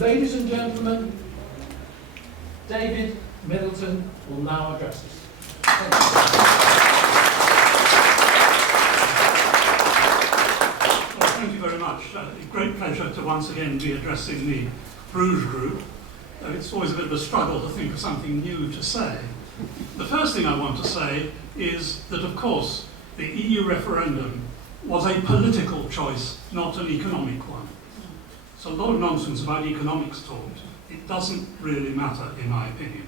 Ladies and gentlemen, David Myddelton will now address us. Well, thank you very much. Great pleasure to once again be addressing the Bruges Group. It's always a bit of a struggle to think of something new to say. The first thing I want to say is that, of course, the EU referendum was a political choice, not an economic one. So a lot of nonsense about economics talked. It doesn't really matter, in my opinion.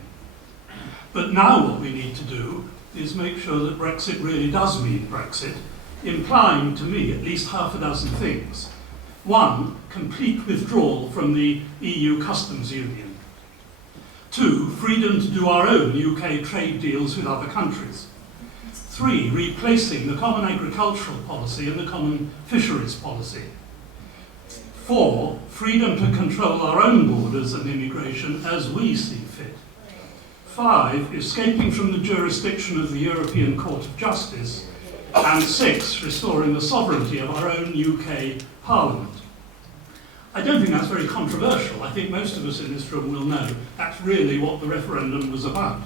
But now what we need to do is make sure that Brexit really does mean Brexit, implying to me at least half a dozen things. One, complete withdrawal from the EU customs union. Two, freedom to do our own UK trade deals with other countries. Three, replacing the common agricultural policy and the common fisheries policy. Four, freedom to control our own borders and immigration as we see fit. Five, escaping from the jurisdiction of the European Court of Justice. And six, restoring the sovereignty of our own UK Parliament. I don't think that's very controversial. I think most of us in this room will know that's really what the referendum was about.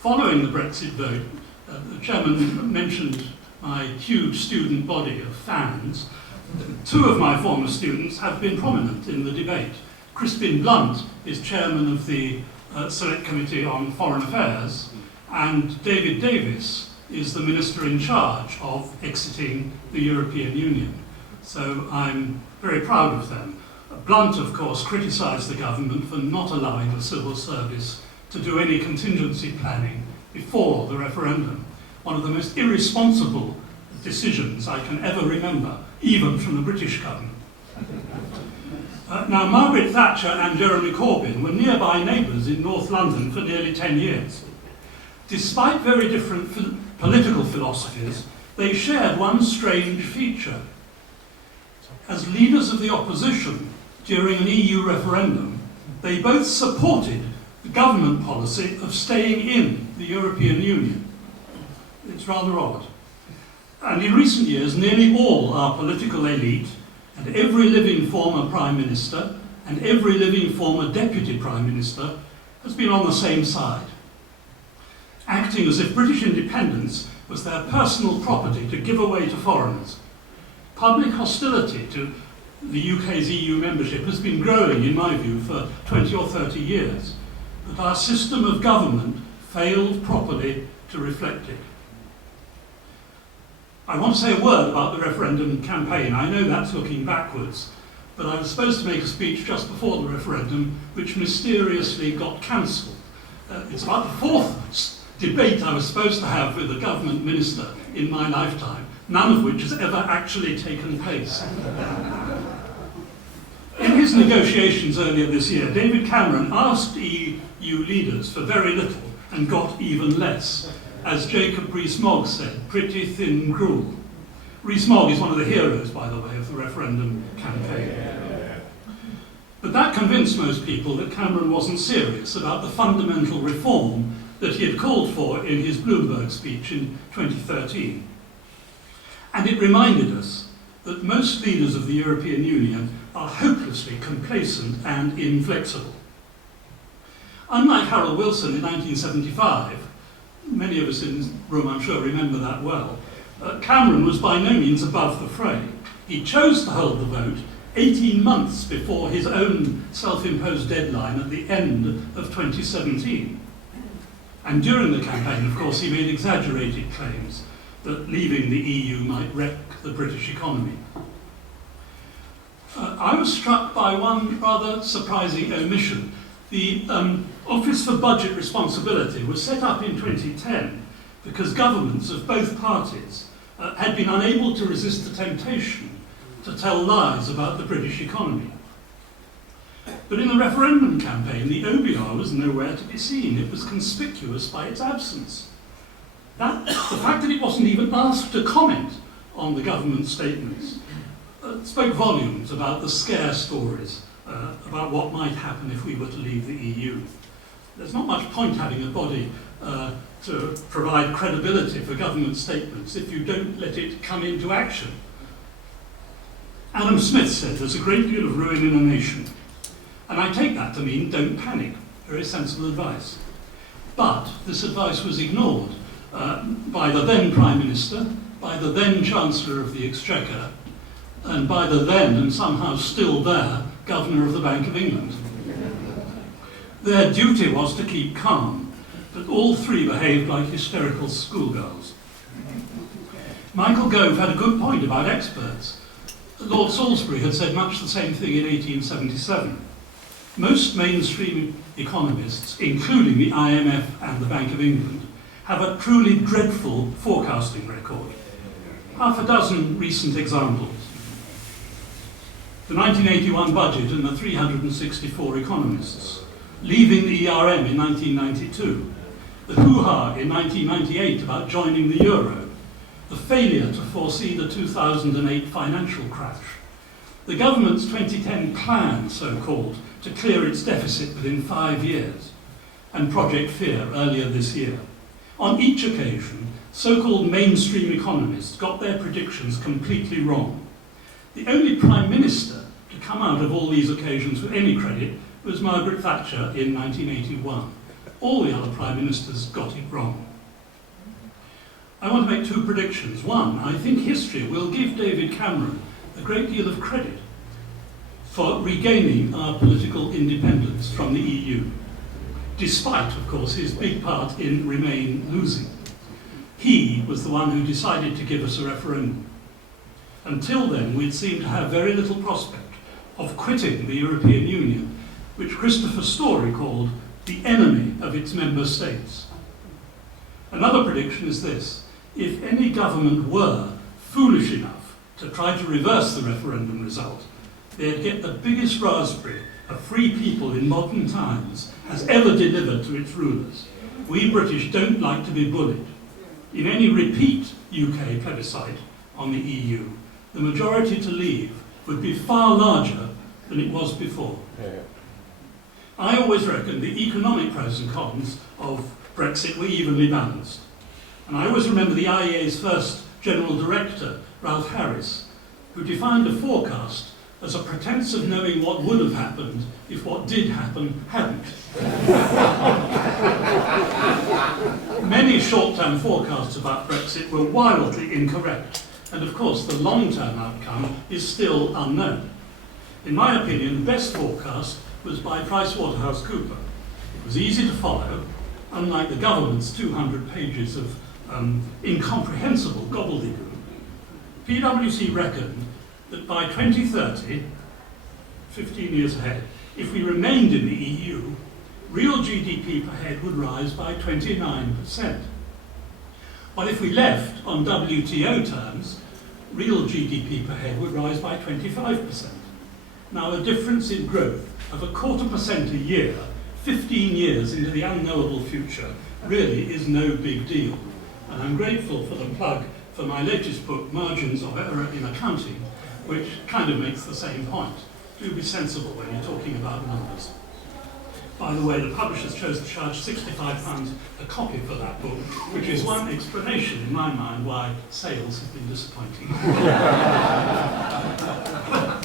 Following the Brexit vote, the chairman mentioned my huge student body of fans. Two of my former students have been prominent in the debate. Crispin Blunt is chairman of the Select Committee on Foreign Affairs, and David Davis is the minister in charge of exiting the European Union. So I'm very proud of them. Blunt, of course, criticised the government for not allowing the civil service to do any contingency planning before the referendum. One of the most irresponsible decisions I can ever remember, even from the British government. Now, Margaret Thatcher and Jeremy Corbyn were nearby neighbours in North London for nearly 10 years. Despite very different political philosophies, they shared one strange feature. As leaders of the opposition during an EU referendum, they both supported the government policy of staying in the European Union. It's rather odd. And in recent years, nearly all our political elite and every living former Prime Minister and every living former Deputy Prime Minister has been on the same side, acting as if British independence was their personal property to give away to foreigners. Public hostility to the UK's EU membership has been growing, in my view, for 20 or 30 years, but our system of government failed properly to reflect it. I want to say a word about the referendum campaign. I know that's looking backwards, but I was supposed to make a speech just before the referendum, which mysteriously got cancelled. It's about the fourth debate I was supposed to have with a government minister in my lifetime, none of which has ever actually taken place. In his negotiations earlier this year, David Cameron asked EU leaders for very little and got even less. As Jacob Rees-Mogg said, pretty thin gruel. Rees-Mogg is one of the heroes, by the way, of the referendum campaign. But that convinced most people that Cameron wasn't serious about the fundamental reform that he had called for in his Bloomberg speech in 2013. And it reminded us that most leaders of the European Union are hopelessly complacent and inflexible. Unlike Harold Wilson in 1975, many of us in this room, I'm sure, remember that well, Cameron was by no means above the fray. He chose to hold the vote 18 months before his own self-imposed deadline at the end of 2017. And during the campaign, of course, he made exaggerated claims that leaving the EU might wreck the British economy. I was struck by one rather surprising omission. The Office for Budget Responsibility was set up in 2010 because governments of both parties had been unable to resist the temptation to tell lies about the British economy. But in the referendum campaign, the OBR was nowhere to be seen. It was conspicuous by its absence. The fact that it wasn't even asked to comment on the government statements spoke volumes about the scare stories about what might happen if we were to leave the EU. There's not much point having a body to provide credibility for government statements if you don't let it come into action. Adam Smith said there's a great deal of ruin in a nation, And I take that to mean don't panic. Very sensible advice. But this advice was ignored by the then Prime Minister, by the then Chancellor of the Exchequer, and by the then, and somehow still there, Governor of the Bank of England. Their duty was to keep calm, but all three behaved like hysterical schoolgirls. Michael Gove had a good point about experts. Lord Salisbury had said much the same thing in 1877. Most mainstream economists, including the IMF and the Bank of England, have a truly dreadful forecasting record. Half a dozen recent examples. The 1981 budget and the 364 economists, leaving the ERM in 1992, the hoo-ha in 1998 about joining the euro, the failure to foresee the 2008 financial crash, the government's 2010 plan, so-called, to clear its deficit within 5 years, and Project Fear earlier this year. On each occasion, so-called mainstream economists got their predictions completely wrong. The only Prime Minister to come out of all these occasions with any credit was Margaret Thatcher in 1981. All the other Prime Ministers got it wrong. I want to make two predictions. One, I think history will give David Cameron a great deal of credit for regaining our political independence from the EU, despite, of course, his big part in Remain losing. He was the one who decided to give us a referendum. Until then, we'd seemed to have very little prospect of quitting the European Union, which Christopher Story called the enemy of its member states. Another prediction is this: if any government were foolish enough to try to reverse the referendum result, they'd get the biggest raspberry a free people in modern times has ever delivered to its rulers. We British don't like to be bullied. In any repeat UK plebiscite on the EU, the majority to leave would be far larger than it was before. I always reckoned the economic pros and cons of Brexit were evenly balanced. And I always remember the IEA's first General Director, Ralph Harris, who defined a forecast as a pretense of knowing what would have happened if what did happen hadn't. Many short-term forecasts about Brexit were wildly incorrect, and of course the long-term outcome is still unknown. In my opinion, the best forecast was by PricewaterhouseCoopers. It was easy to follow, unlike the government's 200 pages of incomprehensible gobbledygook. PwC reckoned that by 2030, 15 years ahead, if we remained in the EU, real GDP per head would rise by 29%. While if we left on WTO terms, real GDP per head would rise by 25%. Now, a difference in growth of 0.25% a year, 15 years into the unknowable future, really is no big deal. And I'm grateful for the plug for my latest book, Margins of Error in Accounting, which kind of makes the same point. Do be sensible when you're talking about numbers. By the way, the publishers chose to charge £65 a copy for that book, which is one explanation in my mind why sales have been disappointing.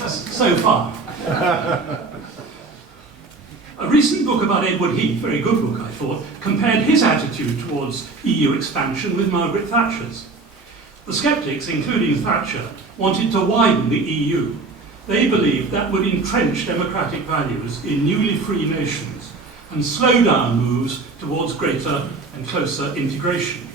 So far. A recent book about Edward Heath, very good book I thought, compared his attitude towards EU expansion with Margaret Thatcher's. The sceptics, including Thatcher, wanted to widen the EU. They believed that would entrench democratic values in newly free nations and slow down moves towards greater and closer integration.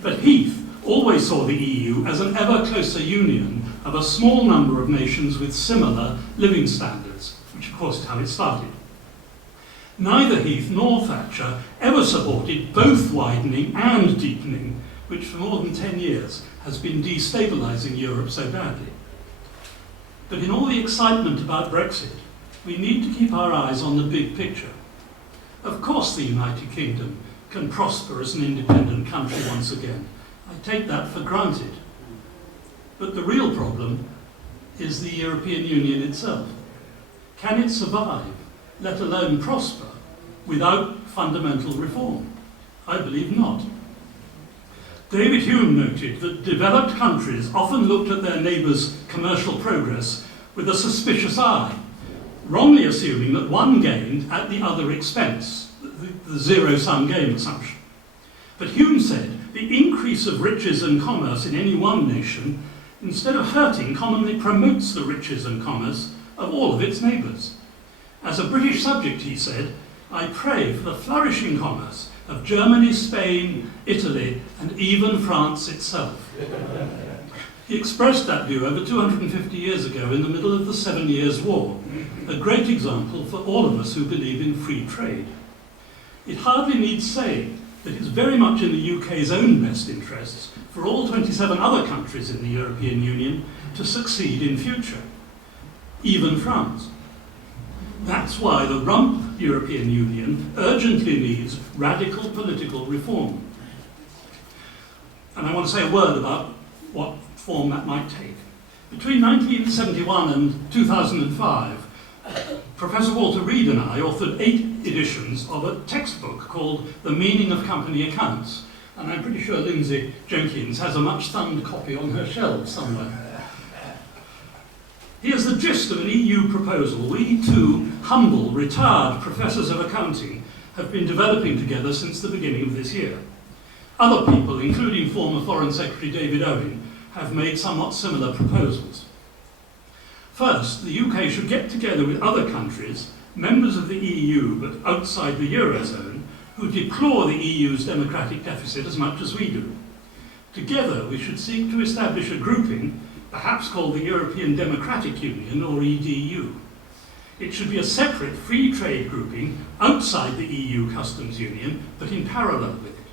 But Heath always saw the EU as an ever closer union of a small number of nations with similar living standards, which of course is how it started. Neither Heath nor Thatcher ever supported both widening and deepening, which for more than 10 years has been destabilising Europe so badly. But in all the excitement about Brexit, we need to keep our eyes on the big picture. Of course the United Kingdom can prosper as an independent country once again. I take that for granted. But the real problem is the European Union itself. Can it survive, let alone prosper, without fundamental reform? I believe not. David Hume noted that developed countries often looked at their neighbours' commercial progress with a suspicious eye. wrongly assuming that one gained at the other expense, the zero-sum game assumption. But Hume said, the increase of riches and commerce in any one nation, instead of hurting, commonly promotes the riches and commerce of all of its neighbours. As a British subject, he said, I pray for the flourishing commerce of Germany, Spain, Italy, and even France itself. He expressed that view over 250 years ago in the middle of the 7 Years' War, a great example for all of us who believe in free trade. It hardly needs saying that it's very much in the UK's own best interests for all 27 other countries in the European Union to succeed in future, even France. That's why the rump European Union urgently needs radical political reform. And I want to say a word about what form that might take. Between 1971 and 2005, Professor Walter Reed and I authored 8 editions of a textbook called The Meaning of Company Accounts, and I'm pretty sure Lindsay Jenkins has a much thumbed copy on her shelves somewhere. Here's the gist of an EU proposal we two humble, retired professors of accounting have been developing together since the beginning of this year. Other people, including former Foreign Secretary David Owen, have made somewhat similar proposals. First, the UK should get together with other countries, members of the EU but outside the Eurozone, who deplore the EU's democratic deficit as much as we do. Together, we should seek to establish a grouping, perhaps called the European Democratic Union, or EDU. It should be a separate free trade grouping outside the EU customs union, but in parallel with it.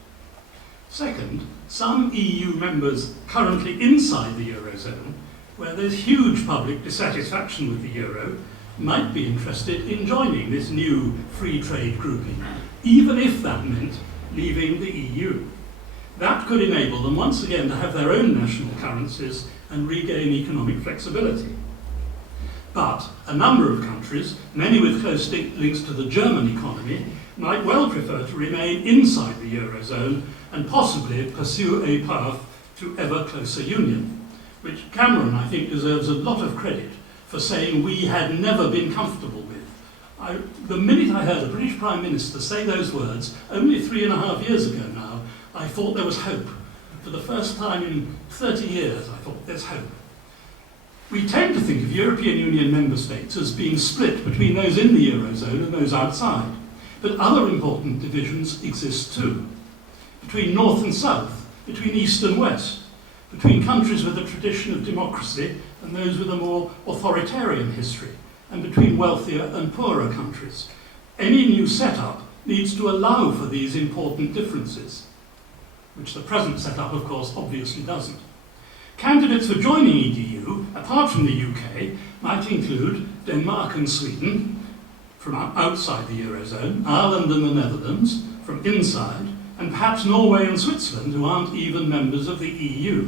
Second, some EU members currently inside the Eurozone, where there's huge public dissatisfaction with the euro, might be interested in joining this new free trade grouping, even if that meant leaving the EU. That could enable them once again to have their own national currencies and regain economic flexibility. But a number of countries, many with close links to the German economy, might well prefer to remain inside the Eurozone and possibly pursue a path to ever closer union, which Cameron, I think, deserves a lot of credit for saying we had never been comfortable with. The minute I heard the British Prime Minister say those words, only 3.5 years ago now, I thought there was hope. For the first time in 30 years, I thought there's hope. We tend to think of European Union member states as being split between those in the Eurozone and those outside. But other important divisions exist too. Between North and South, between East and West, between countries with a tradition of democracy and those with a more authoritarian history, and between wealthier and poorer countries. Any new setup needs to allow for these important differences, which the present setup, of course, obviously doesn't. Candidates for joining EDU, apart from the UK, might include Denmark and Sweden, from outside the Eurozone, Ireland and the Netherlands, from inside, and perhaps Norway and Switzerland, who aren't even members of the EU,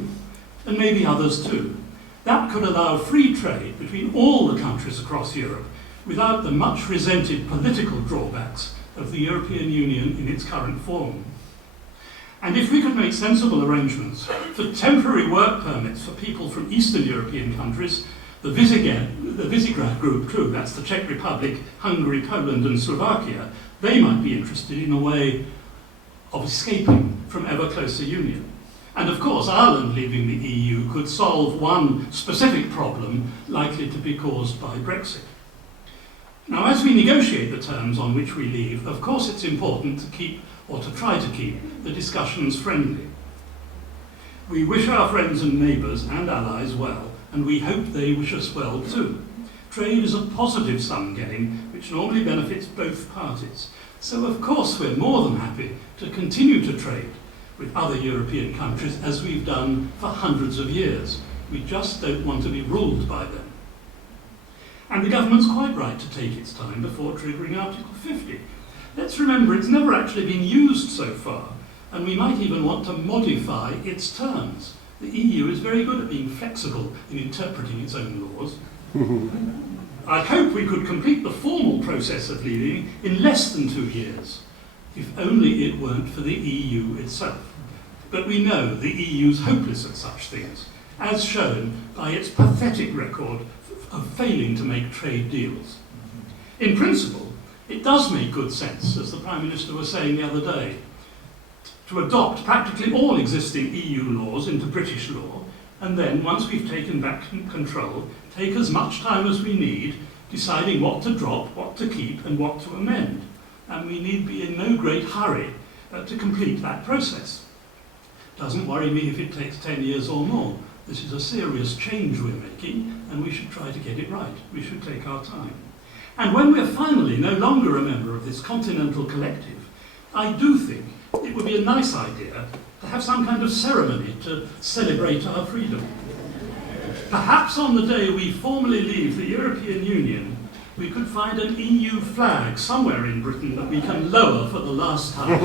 and maybe others too. That could allow free trade between all the countries across Europe, without the much resented political drawbacks of the European Union in its current form. And if we could make sensible arrangements for temporary work permits for people from Eastern European countries, the Visegrad group too, that's the Czech Republic, Hungary, Poland and Slovakia, they might be interested in a way of escaping from ever closer union. And of course, Ireland leaving the EU could solve one specific problem likely to be caused by Brexit. Now, as we negotiate the terms on which we leave, of course it's important to keep, or to try to keep, the discussions friendly. We wish our friends and neighbours and allies well, and we hope they wish us well too. Trade is a positive sum game, which normally benefits both parties. So of course we're more than happy to continue to trade with other European countries as we've done for hundreds of years. We just don't want to be ruled by them. And the government's quite right to take its time before triggering Article 50. Let's remember it's never actually been used so far, and we might even want to modify its terms. The EU is very good at being flexible in interpreting its own laws. I hope we could complete the formal process of leaving in less than 2 years, if only it weren't for the EU itself. But we know the EU's hopeless at such things, as shown by its pathetic record of failing to make trade deals. In principle, it does make good sense, as the Prime Minister was saying the other day, to adopt practically all existing EU laws into British law, and then, once we've taken back control, take as much time as we need deciding what to drop, what to keep, and what to amend. And we need be in no great hurry to complete that process. Doesn't worry me if it takes 10 years or more. This is a serious change we're making, and we should try to get it right. We should take our time. And when we're finally no longer a member of this continental collective, I do think it would be a nice idea to have some kind of ceremony to celebrate our freedom. Perhaps on the day we formally leave the European Union, we could find an EU flag somewhere in Britain that we can lower for the last time.